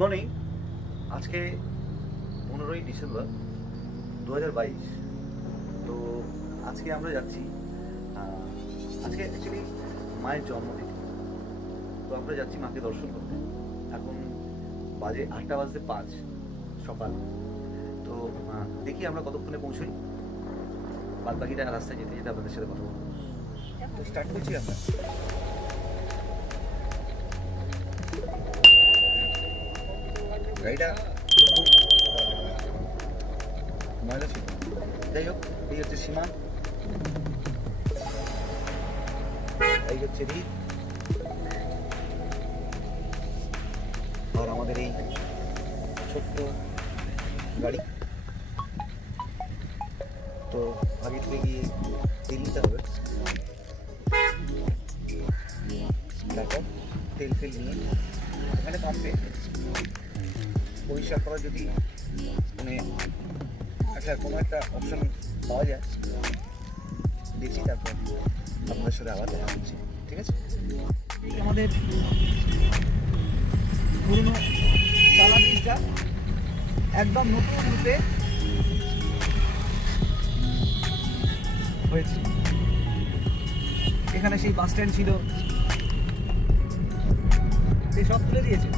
Morning. আজকে 15ই December 2022। তো আজকে আমরা যাচ্ছি, আজকে অ্যাকচুয়ালি মায়ের জন্মদিন। তো আমরা যাচ্ছি মাকে দর্শন করতে। এখন বাজে 8:05 সকাল। তো দেখি আমরা কতক্ষণে পৌঁছই। বাদ বাকিটা রাস্তায় যেতে যেতে আপনাদের সাথে কথা বলবো। তো স্টার্ট করছি আমরা। গাড়িটা ময়লা ছিল, যাই হোক। এই হচ্ছে সীমা, এই হচ্ছে রীত, আর আমাদের এই ছোট্ট গাড়ি। তো আগে থেকে গিয়ে তেল নিতে হবে, তারপর তেল ফেল নিয়ে এখানে পাম্পে পরিষ্কার করা যদি মানে কোনো একটা অপশন পাওয়া যায় দেখছি, তারপর আপনাদের সাথে আবার দেখা হচ্ছে। ঠিক আছে, আমাদের পুরনো চালা ব্রিজটা একদম নতুন রূপে হয়েছে। এখানে সেই বাস স্ট্যান্ড ছিল, সে সব তুলে দিয়েছে।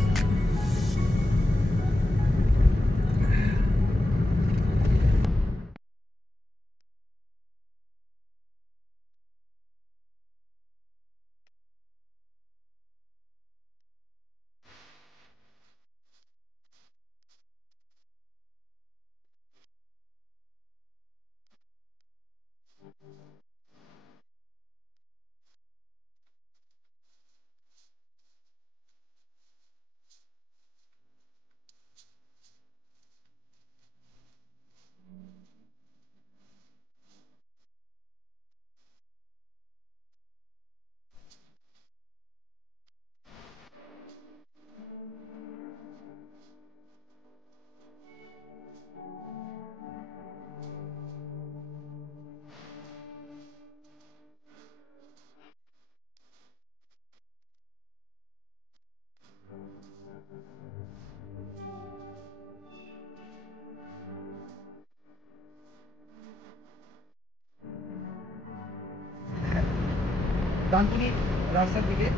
ডানকুনি রাস্তার দিকে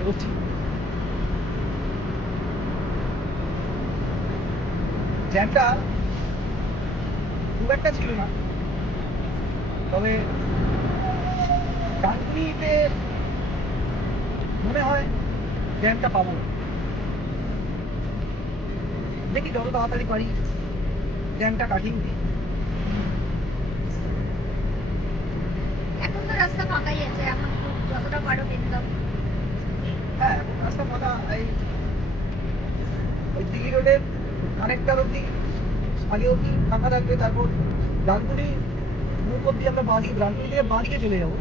এগোচ্ছি। জ্যামটা খুব একটা ছিল না, তবে ডানকুনিতে মনে হয় জ্যামটা পাবো। দেখি যত তাড়াতাড়ি পারি জ্যামটা কাটিয়ে উঠি। এখন তো রাস্তা ফাঁকাই আছে, এখন যতটা পারো বেরোতাম। হ্যাঁ, এখন রাস্তা ফাঁকা। ওই দিল্লি রোডের কানেক্টার অব্দি আগে অব্দি ফাঁকা থাকবে, তারপর ডানকুনি মুখ অব্দি আমরা বাঁদিকে, ডানকুনি থেকে বাঁদিকে চলে যাবো।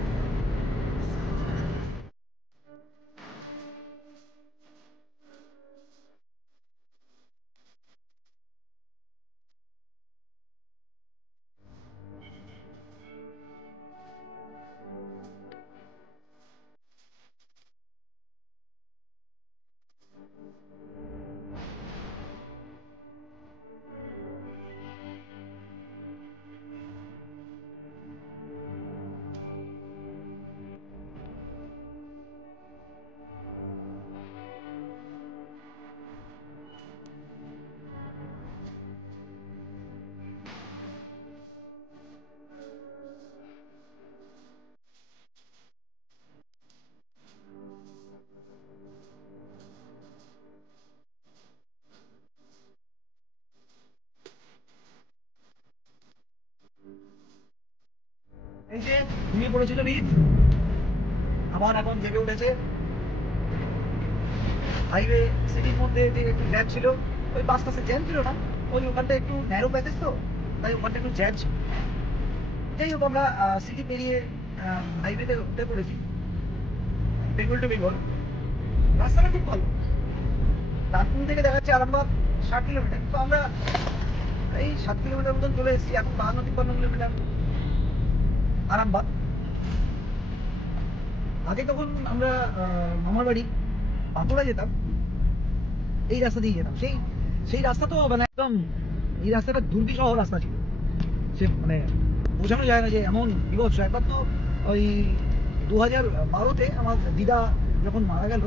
এই যে ঘুমিয়ে পড়েছিল রীত, আবার এখন জেগে উঠেছে। হাইওয়ে সিটির মধ্যে যে একটু জ্যাম ছিল, ওই পাঁচটা জ্যাম ছিল না, ওই ওখানটা একটু ন্যারো প্যাসেজ, তো তাই ওখানটা একটু জ্যাম ছিল। যাই হোক, আমরা সিটি পেরিয়ে হাইওয়েতে উঠে পড়েছি, বেঙ্গল টু বেঙ্গল। রাস্তাটা খুব ভালো। নাগপুর থেকে দেখাচ্ছে আরামবাগ 60 কিলোমিটার, তো আমরা এই 7 কিলোমিটার মতন চলে এসেছি। এখন 52-53 কিলোমিটার আরামবাগ। আগে তখন আমরা মামার বাড়ি বাঁকুড়া যেতাম, এই রাস্তা দিয়ে যেতাম। সেই সেই রাস্তা তো মানে একদম, এই রাস্তাটা দুর্বিষহ রাস্তা ছিল। সে মানে বোঝানো যায় না যে এমন বিভৎস। একবার তো ওই 2012-তে আমার দিদা যখন মারা গেল,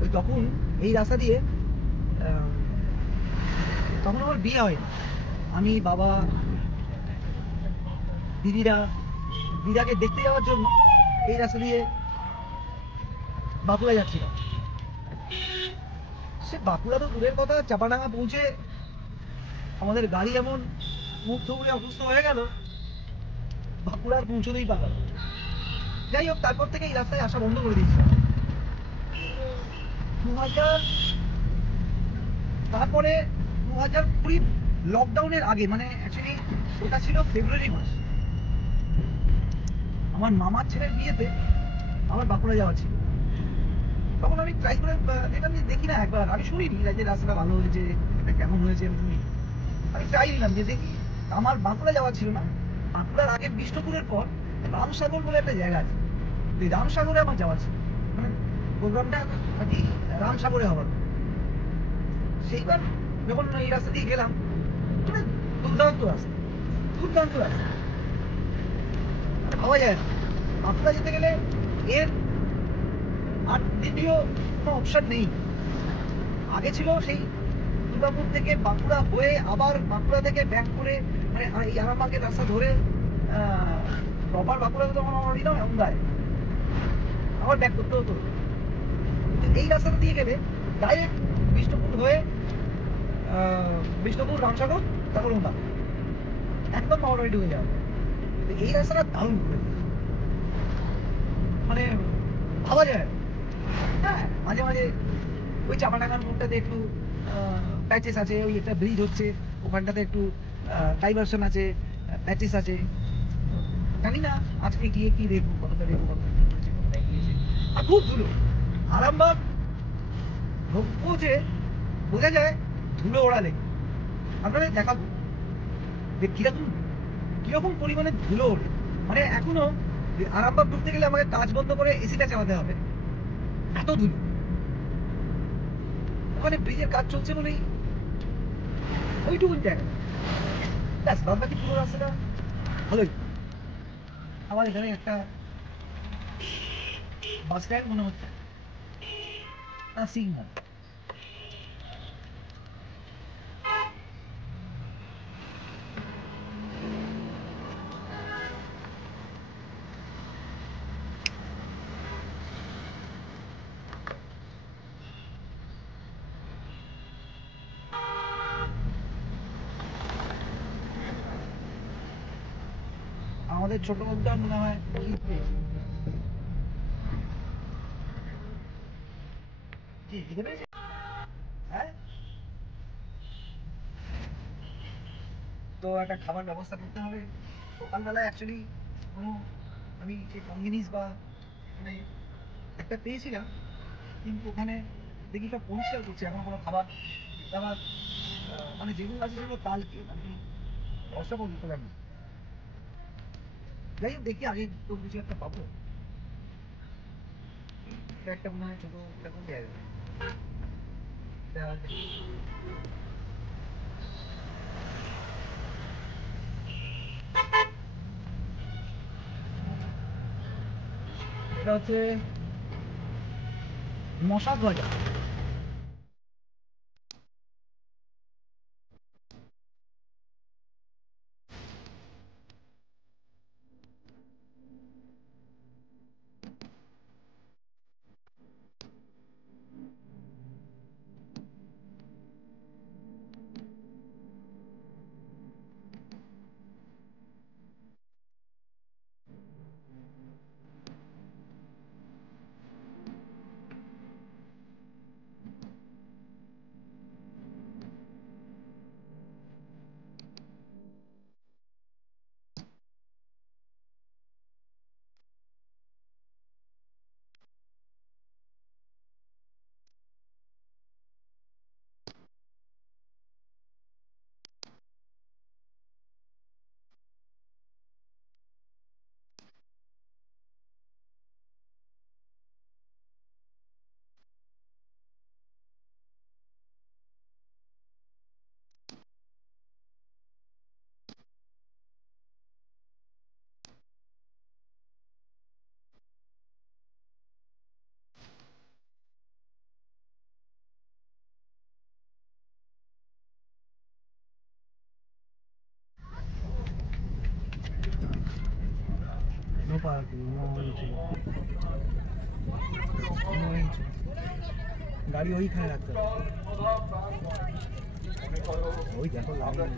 ওই তখন এই রাস্তা দিয়ে তখন আমার বিয়ে হয়নি। আমি, বাবা, দিদিরা দিদাকে দেখতে যাওয়ার জন্য এই রাস্তা দিয়ে বাঁকুড়া যাচ্ছিলাম। সে বাঁকুড়া তো দূরের কথা, চাপাডাঙ্গা পৌঁছে আমাদের গাড়ি এমন মুখ থুবড়ে অসুস্থ হয়ে গেল, বাঁকুড়ার পৌঁছতেই পারলাম না। যাই হোক, তারপর থেকে এই রাস্তায় আসা বন্ধ করে দিয়েছিলাম। 2000, তারপরে 2020 লকডাউনের আগে, মানে অ্যাকচুয়ালি ওটা ছিল ফেব্রুয়ারি মাস, আমার মামার ছেলের বিয়েতে আমার বাঁকুড়া যাওয়া ছিল। তখন আমি ট্রাই করে দেখলাম যে দেখি না একবার, আমি শুনিনি যে রাস্তাটা ভালো হয়েছে, এটা কেমন হয়েছে, আমি ট্রাই নিলাম যে দেখি। আমার বাঁকুড়া যাওয়া ছিল না, বাঁকুড়ার আগে বিষ্ণুপুরের পর রামসাগর বলে একটা জায়গা আছে, এই রামসাগরে আমার যাওয়া ছিল। মানে প্রোগ্রামটা আর কি রামসাগরে হওয়ার। সেইবার যখন এই রাস্তা দিয়ে গেলাম, মানে দুর্দান্ত রাস্তা, দুর্দান্ত রাস্তা, মানে ভাবা যায় না। বাঁকুড়া যেতে গেলে এর আর দ্বিতীয় কোনো অপশন নেই। আগে ছিল সেই দুর্গাপুর থেকে বাঁকুড়া হয়ে আবার বাঁকুড়া থেকে ব্যাক করে, মানে এই আরামবাগের রাস্তা ধরে প্রপার বাঁকুড়াতে তখন আমার বাড়ি না অন্ধায়, আবার ব্যাক করতে হতো। কিন্তু এই রাস্তাটা দিয়ে গেলে ডাইরেক্ট বিষ্ণুপুর হয়ে বিষ্ণুপুর, রামসাগর, তারপর ওন্দা, একদম আমার বাড়ি ঢুকে যাবে। তো এই রাস্তাটা দারুণ করে, মানে ভাবা যায় না। হ্যাঁ, মাঝে মাঝে ওই চাপাডাঙ্গার মোড়টাতে একটু প্যাচেস আছে, ওই একটা ব্রিজ হচ্ছে, ওখানটাতে একটু ডাইভারশন আছে, প্যাচেস আছে। জানি না আজকে গিয়ে কি দেখবো, কতটা দেখবো, কতটা কি হচ্ছে, কোথায় গিয়েছে। আর খুব ধুলো। আরামবাগ পৌঁছে বোঝা যায় ধুলো ওড়ালে। আপনাদের দেখাবো যে কিরকম কিরকম পরিমাণে ধুলো ওড়ে। মানে এখনো আরামবাগ ঢুকতে গেলে আমাকে কাজ বন্ধ করে এসিটা চালাতে হবে, এত ধুলো। ওখানে ব্রিজের কাজ চলছে বলেই ওইটুকুন জায়গা, ব্যাস বাদ বাকি পুরো রাস্তাটা ভালোই। আমার এখানে একটা বাস স্ট্যান্ড মনে হচ্ছে, না সিগন্যাল। আমাদের ছোট লোকটা মনে হয় কি পেয়েছে। কি খিদে পেয়েছে? হ্যাঁ, তো একটা খাবার ব্যবস্থা করতে হবে। সকালবেলায় অ্যাকচুয়ালি কোনো, আমি সেই কনভেনিস বা মানে একটা পেয়েছিলাম, কিন্তু ওখানে দেখি সব পরিষ্কার করছে, এখন কোনো খাবার দাবার মানে যেগুলো আছে সেগুলো কালকে আমি ভরসা করে দিতে পারি। যাই হোক, দেখি আগে তো কিছু একটা পাবো। এটা একটা মনে হয় ছোট, এটা কোন জায়গা, এটা এটা হচ্ছে মশা গজা। পার্কিং গাড়ি ওইখানে রাখতে হবে। ওই দেখো লাইন।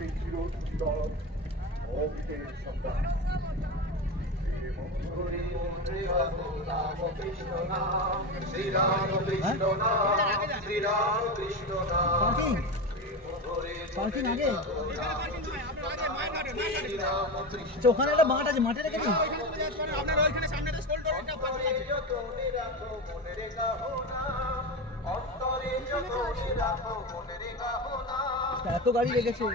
পার্কিং পার্কিং আগে আচ্ছা, ওখানে একটা মাঠ আছে, মাঠে রেখে দিন। এত গাড়ি রেখেছে।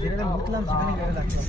যেখানে মুতলাম সেখানে গেলে লাগতাম।